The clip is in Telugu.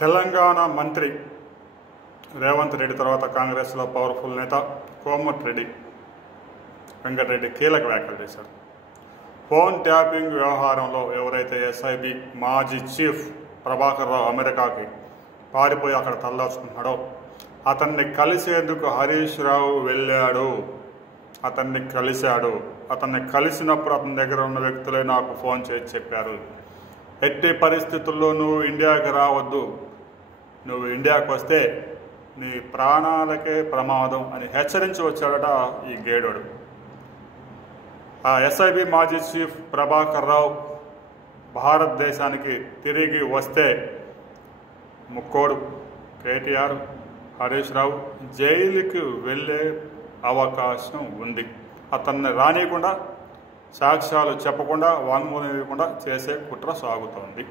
తెలంగాణ మంత్రి రేవంత్ రెడ్డి తర్వాత కాంగ్రెస్లో పవర్ఫుల్ నేత కోమటిరెడ్డి వెంకటరెడ్డి కీలక వ్యాఖ్యలు చేశారు. ఫోన్ ట్యాపింగ్ వ్యవహారంలో ఎవరైతే ఎస్ఐబి మాజీ చీఫ్ ప్రభాకర్ రావు అమెరికాకి పారిపోయి అక్కడ తలదాచుకుంటున్నాడో అతన్ని కలిసేందుకు హరీష్ రావు వెళ్ళాడు. అతన్ని కలిసినప్పుడు అతని దగ్గర ఉన్న వ్యక్తులే నాకు ఫోన్ చేసి చెప్పారు, ఎట్టి పరిస్థితుల్లో నువ్వు ఇండియాకి రావద్దు, నువ్వు ఇండియాకి వస్తే నీ ప్రాణాలకే ప్రమాదం అని హెచ్చరించి వచ్చాడట ఈ గేడోడు. ఆ ఎస్ఐబి మాజీ చీఫ్ ప్రభాకర్ రావు భారతదేశానికి తిరిగి వస్తే ముక్కోడు కేటీఆర్, హరీష్ రావు జైలుకి వెళ్ళే అవకాశం ఉంది. అతన్ని రానియకుండా, సాక్ష్యాలు చెప్పకుండా, వాంగ్మూలం ఇవ్వకుండా చేసే కుట్ర సాగుతోంది.